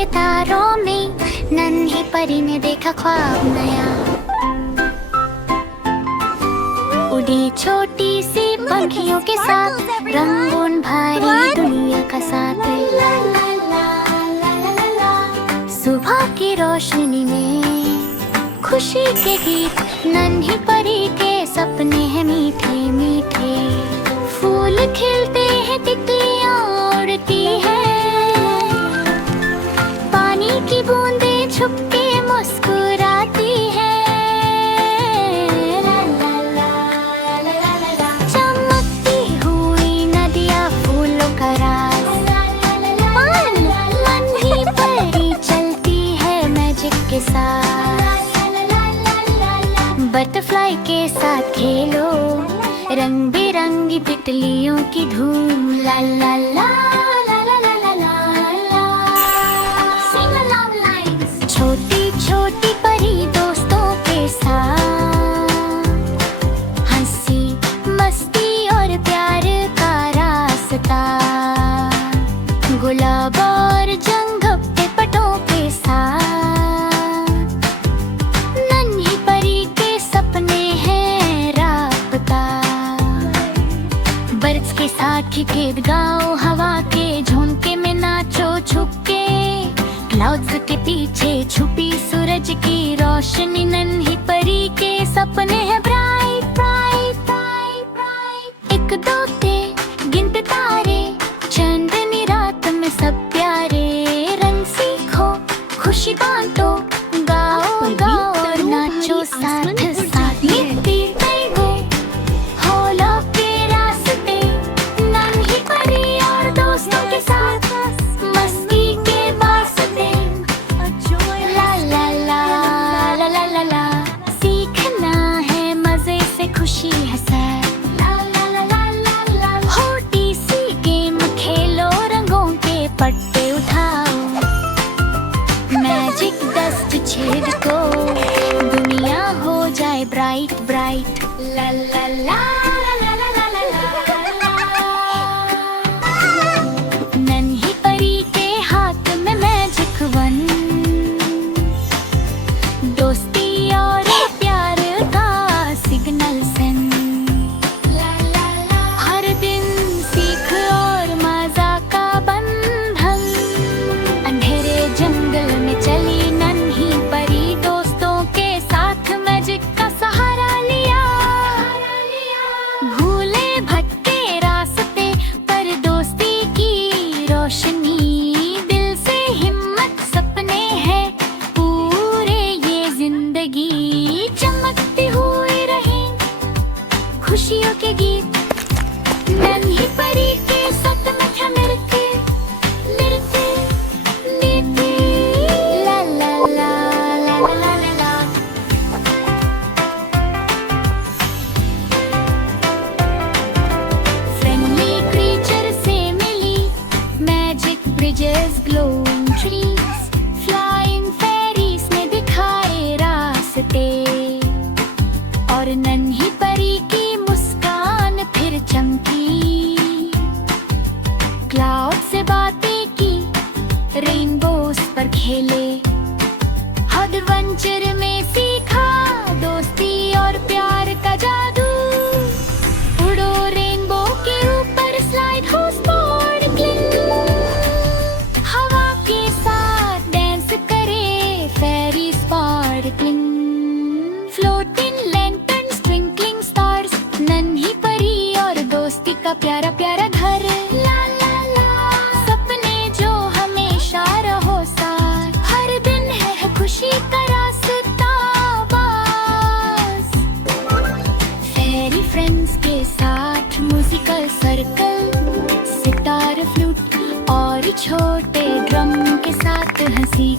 के तारों में नन्ही परी ने देखा ख्वाब नया। उड़ी छोटी सी पंखियों के साथ रंगून भारी दुनिया का साथ। सुबह की रोशनी में खुशी के गीत, नन्ही परी के सपने हैं मीठे मीठे। फूल खिलते हैं, तितलियां उड़ती हैं, पानी की बूंदें छुपके मुस्कुराती हैं। चमकती हुई नदियां फूलों का राज। नन्ही परी चलती है मैजिक के साथ। बटरफ्लाई के साथ खेलो, रंग बिरंगी तितलियों की धूम। ला ला ला ला ला ला ला ला ला। Sing along lines। छोटी छोटी परी दोस्तों के साथ, हंसी मस्ती और प्यार का रास्ता। गुलाब और जंगप्पे पटों के साथ, नन्ही परी के सपने हैं रापता। बर्ड्स के साथ गीत गाओ, हवा के झोंके में नाचो छुपके। क्लाउड्स के पीछे छुपी सूरज की रोशनी, नन्ही परी के सपने हैं ब्राइट ब्राइट ब्राइट ब्राइट। एक दो के गिनते तारे, चांदनी रात में सब प्यारे। रंग सीखो, खुशी बांटो, गाओ गाओ और नाचो साथ साथ। मिट्टी में गो होलो के रास्ते, नन्ही परी और दोस्तों के साथ मस्ती के वास्ते। ला ला ला ला ला ला ला। सीखना है मजे से, खुशी है सैर। ला ला ला ला ला ला। छोटी सी गेम खेलो, रंगों के पट्टे उठाओ। मैजिक डस्ट छेद को, दुनिया हो जाए ब्राइट ब्राइट। ला ला ला ला ला ला ला ला। नन्ही परी के हाथ में मैजिक वन, दोस्ती और प्यार का सिग्नल सेंड। हर दिन सीख और मजा का बंधन। अंधेरे जंगल में चली नन्ही परी, दोस्तों के साथ मैजिक का सहारा लिया। भूले भटके रास्ते पर दोस्ती की रोशनी। दिल से हिम्मत, सपने हैं पूरे ये जिंदगी। चमकती हुई रहे खुशियों के गीत, नन्ही परी के सपने हैं मिलते मिलते मिलते। ला ला ला ला ला ला ला। फ्रेंडली क्रीचर से मिली magic bridges, glowing trees, flying fairies ने दिखाए रास्ते। और नन्ही परी की मुस्कान फिर चमकी। क्लाउड से बातें की, रेनबोस पर खेले। एडवेंचर में सीखा दोस्ती और प्यार का जादू। उड़ो रेनबो के ऊपर, स्लाइड हो स्पार्कलिंग। हवा के साथ डांस करे fairy sparkling. Floating lanterns, twinkling stars, नन्ही परी और दोस्ती का प्यारा प्यारा घर। ला ला ला। सपने जो हमेशा रहो साथ, हर दिन है खुशी का रास्ता बस। फेरी फ्रेंड्स के साथ म्यूजिकल सर्कल, सितार फ्लूट और छोटे ड्रम के साथ हंसी